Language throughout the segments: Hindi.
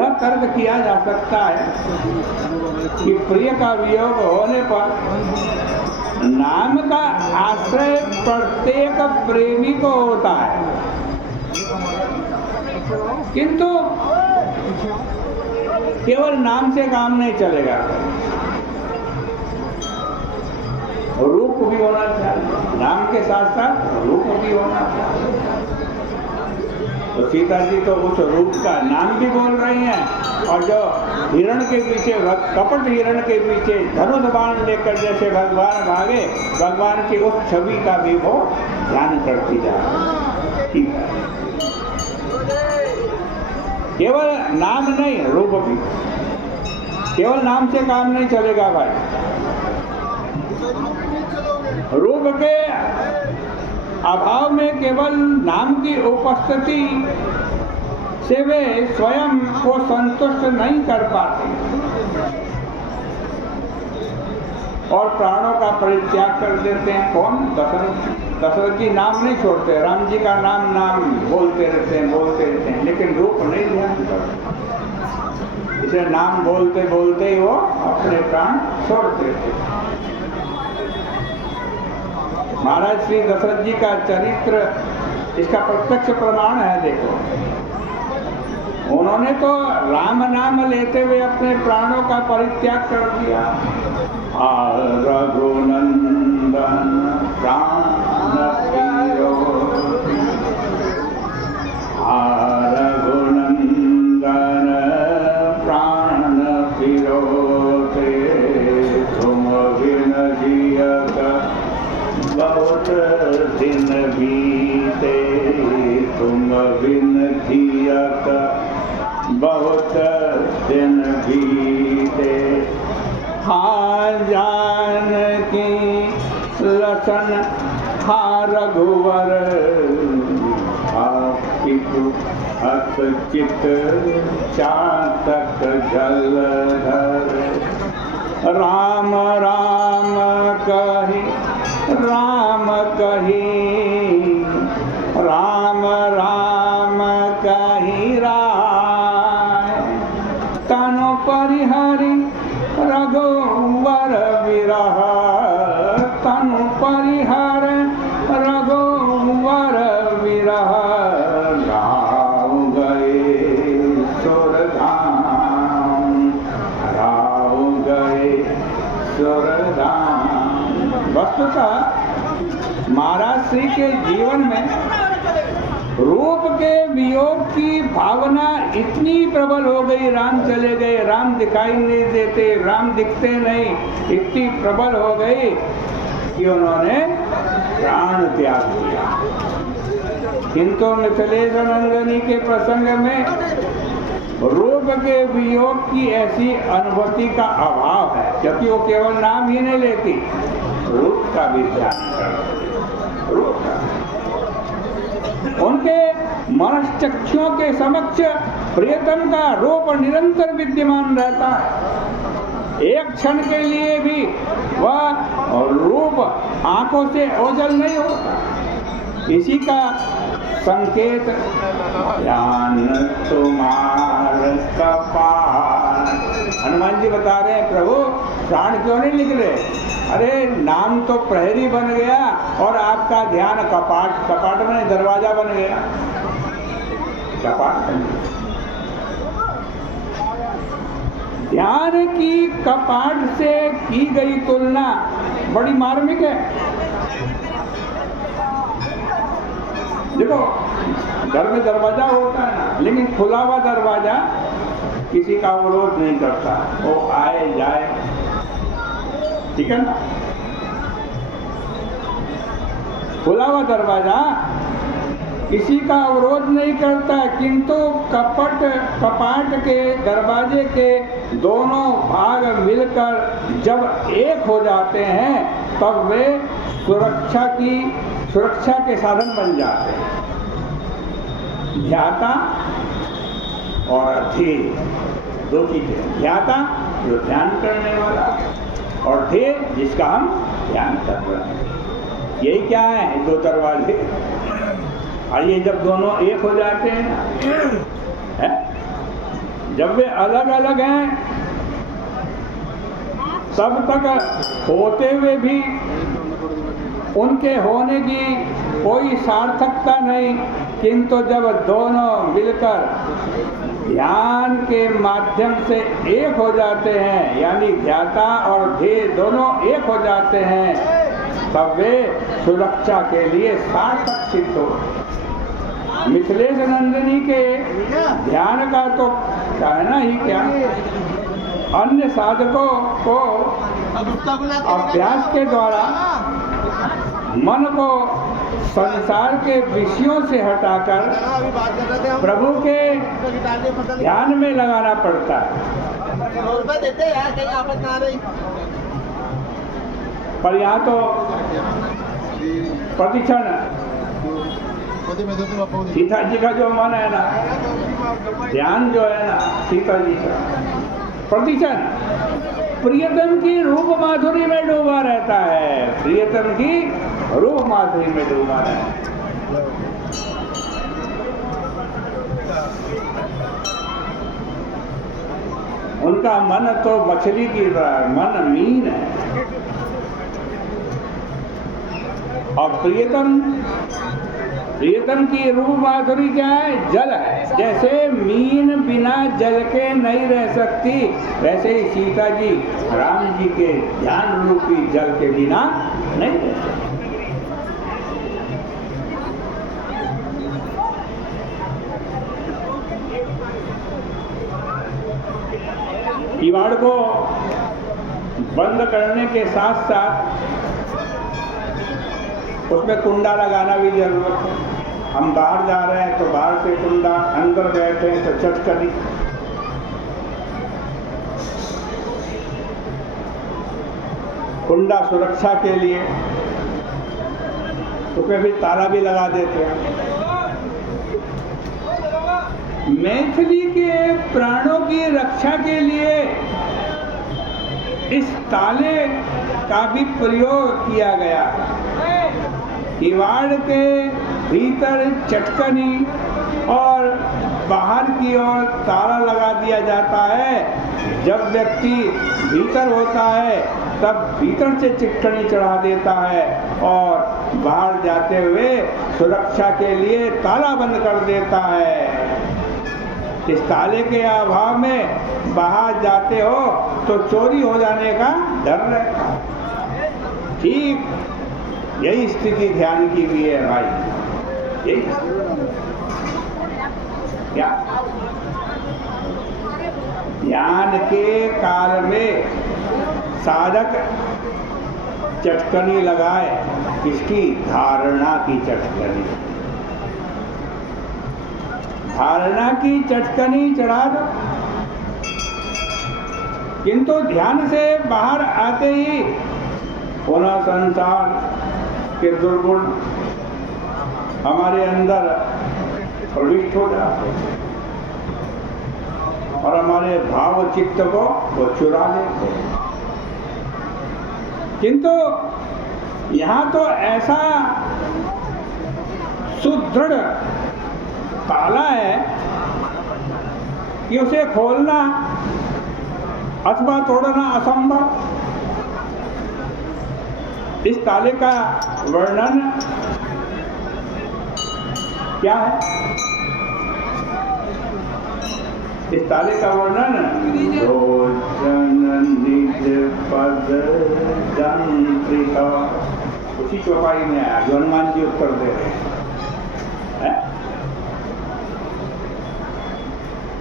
यह तर्क किया जा सकता है कि प्रिय का वियोग होने पर नाम का आश्रय प्रत्येक प्रेमी को होता है, किंतु केवल नाम से काम नहीं चलेगा, रूप भी होना चाहिए। नाम के साथ साथ रूप भी होना चाहिए। तो सीता जी तो उस रूप का नाम भी बोल रही हैं, और जो हिरण के पीछे, कपट हिरण के पीछे धनुष बाण लेकर जैसे भगवान भागे, भगवान की उस छवि का भी वो ध्यान करती जा रही है। केवल नाम नहीं, रूप भी। केवल नाम से काम नहीं चलेगा भाई। रूप के अभाव में केवल नाम की उपस्थिति से वे स्वयं को संतुष्ट नहीं कर पाते और प्राणों का परित्याग कर देते हैं। कौन? दशरथ जी नाम नहीं छोड़ते, राम जी का नाम बोलते रहते हैं, लेकिन रूप नहीं ध्यान करते। इसे नाम बोलते बोलते ही वो अपने प्राण छोड़ देते। महाराज श्री दशरथ जी का चरित्र इसका प्रत्यक्ष प्रमाण है। देखो, उन्होंने तो राम नाम लेते हुए अपने प्राणों का परित्याग कर दिया। रघुनंदन प्राण प्रियो, रघुनंदन प्राण प्रियो, तुम बिन जियत बहुत दिन बीते, तुम बिन जियत बहुत दिन बीते। हाँ जानकी लसन, हाँ रघुवर, हाँ पितु हत चित चातक जलधर। राम राम कही, राम कही, राम राम कही राय। तनु परिहरि रघुवर विरह, तनु परिहर रघुवर विरह। राव गए सुरधाम, राव गए सुरधाम। वस्तुतः महाराज श्री के जीवन में रूप के वियोग की भावना इतनी प्रबल हो गई, राम चले गए, राम दिखाई नहीं देते, राम दिखते नहीं, इतनी प्रबल हो गई कि उन्होंने प्राण त्याग दिया। किंतु मिथिलेश नंदनी के प्रसंग में रूप के वियोग की ऐसी अनुभूति का अभाव है, क्योंकि वो केवल नाम ही नहीं लेती, रूप का भी ध्यान करती। रूप का उनके मनश्चक्षुओं के समक्ष प्रियतम का रूप निरंतर विद्यमान रहता है। एक क्षण के लिए भी वह रूप आंखों से ओझल नहीं होता। इसी का संकेत ध्यान तुम्हार कपाल। हनुमान जी बता रहे हैं, प्रभु प्राण क्यों नहीं निकले? अरे नाम तो प्रहरी बन गया और आपका ध्यान कपाट, कपाट में दरवाजा बन गया, कपाट बन गया। ध्यान की कपाट से की गई तुलना बड़ी मार्मिक है। देखो, घर में दरवाजा होता है ना, लेकिन खुला हुआ दरवाजा किसी का विरोध नहीं करता, वो आए जाए, ठीक है ना। खुला हुआ दरवाजा किसी का अवरोध नहीं करता, किंतु कपाट के दरवाजे के दोनों भाग मिलकर जब एक हो जाते हैं तब वे सुरक्षा के साधन बन जाते हैं। ध्याता और अधेय, दो चीजें। ध्याता जो ध्यान करने वाला, और ध्येय जिसका हम ध्यान कर रहे हैं। यही क्या है, दो दरवाजे। और ये जब दोनों एक हो जाते हैं, जब वे अलग अलग हैं तब तक होते हुए भी उनके होने की कोई सार्थकता नहीं, किंतु जब दोनों मिलकर ध्यान के माध्यम से एक हो जाते हैं, यानी ध्याता और ध्येय दोनों एक हो जाते हैं, तब वे सुरक्षा के लिए सार्थक सिद्ध हो। मिथिलेश नंदिनी के ध्यान का तो कहना ही क्या, अन्य साधकों को अभ्यास के द्वारा मन को संसार के विषयों से हटाकर प्रभु के ध्यान में लगाना पड़ता है। पर यहाँ तो प्रतिक्षण सीता जी का जो मन है ना, ध्यान जो है ना सीता जी का, प्रतिक्षण प्रियतम की रूप माधुरी में डूबा रहता है, प्रियतम की रूप माधुरी में डूबा रहता है। उनका मन तो मछली की तरह, मन मीन है, और प्रियतम की रूप माधुरी क्या है, जल है। जैसे मीन बिना जल के नहीं रह सकती, वैसे ही सीता जी राम जी के ध्यान रूपी जल के बिना नहीं रह सकती। किवाड़ को बंद करने के साथ साथ उसमें कुंडा लगाना भी जरूरत है। हम बाहर जा रहे हैं तो बाहर से कुंडा, अंदर बैठे हैं तो चटकनी। कुंडा सुरक्षा के लिए, उसमें भी ताला भी लगा देते हैं। मैथिली के प्राणों की रक्षा के लिए इस ताले का भी प्रयोग किया गया। किवाड़ के भीतर चटकनी और बाहर की ओर ताला लगा दिया जाता है। जब व्यक्ति भीतर होता है तब भीतर से चटकनी चढ़ा देता है और बाहर जाते हुए सुरक्षा के लिए ताला बंद कर देता है। इस ताले के अभाव में बाहर जाते हो तो चोरी हो जाने का डर रहता है। ठीक यही स्थिति ध्यान की भी है भाई। यही क्या ध्यान के काल में साधक चटकनी लगाए, किसकी? धारणा की चटकनी। धारणा की चटकनी चढ़ा दो, किंतु ध्यान से बाहर आते ही पुनः संसार के दुर्गुण हमारे अंदर प्रविष्ट हो जाते और हमारे भाव चित्त को वो चुरा लेते। किंतु यहाँ तो ऐसा सुदृढ़ ताला है कि उसे खोलना अथवा तोड़ना असंभव। इस ताले का वर्णन क्या है? इस ताले का वर्णन लोचन निज पद जंत्रिका, उसी चौपाई में आया जो हनुमान जी उत्तर दे रहे हैं।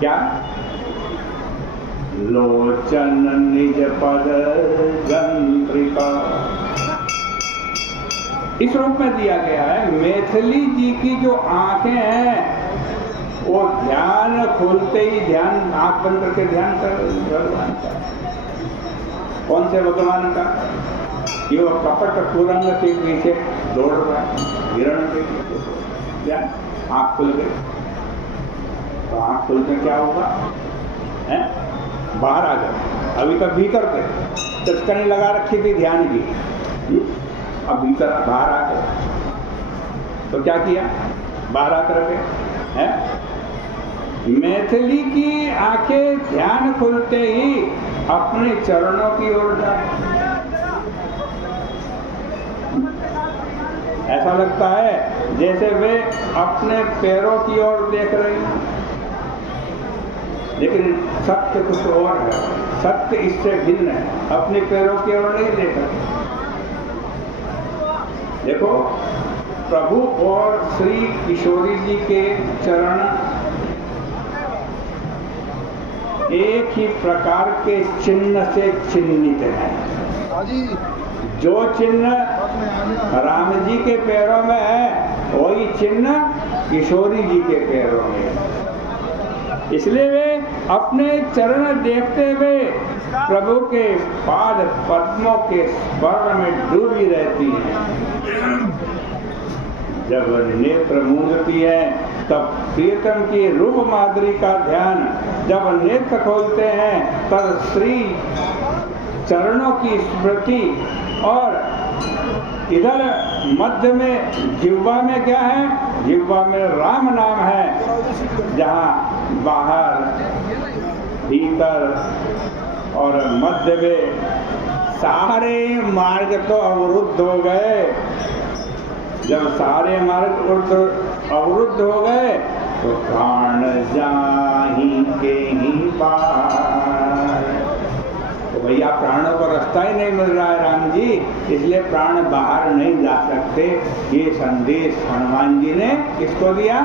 क्या? लोचन निज पद जंत्रिका इस रूप में दिया गया है। मैथिली जी की जो आंखें हैं वो ध्यान खोलते ही ध्यान, आंख बंद करके ध्यान कर भगवान का। कौन से भगवान का? ये वो कपट कुरंग के पीछे दौड़ रहा है, हिरण के पीछे। क्या? आंख खुल गई तो आंख खुलने क्या होगा? है बाहर आ जाए। अभी तक भीतर थे, चटकनी लगा रखी थी ध्यान की, अब भीतर बाहर आ गए तो क्या किया? बाहर आकर के हैं मैथिली की आंखें ध्यान खुलते ही अपने चरणों की ओर जाए। ऐसा लगता है जैसे वे अपने पैरों की ओर देख रहे हैं, लेकिन सत्य कुछ और है। सत्य इससे भिन्न है, अपने पैरों की ओर नहीं देख रहे। देखो, प्रभु और श्री किशोरी जी के चरण एक ही प्रकार के चिन्ह से चिन्हित हैं। जो चिन्ह राम जी के पैरों में है, वही चिन्ह किशोरी जी के पैरों में है। इसलिए वे अपने चरण देखते हुए प्रभु के पाद पद्मों के स्पर्श में डूबी रहती हैं। जब नेत्र मूंदती है तब प्रियतम की रूप माधुरी का ध्यान, जब नेत्र खोलते हैं तब श्री चरणों की स्मृति, और इधर मध्य में जिह्वा में क्या है? जिह्वा में राम नाम है। जहाँ बाहर, भीतर और मध्य में सारे मार्ग तो अवरुद्ध हो गए। जब सारे मार्ग अवरुद्ध हो गए तो प्राण जाहि के ही पार। तो भैया प्राणों को रास्ता ही नहीं मिल रहा है राम जी, इसलिए प्राण बाहर नहीं जा सकते। ये संदेश हनुमान जी ने किसको दिया?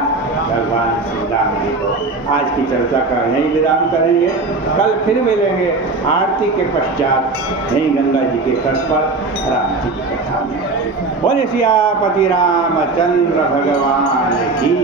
भगवान श्री राम जी को। आज की चर्चा का यहीं विराम करेंगे, कल फिर मिलेंगे आरती के पश्चात यहीं गंगा जी के तट पर राम जी की कथा में। बोले सियापति रामचंद्र भगवान की।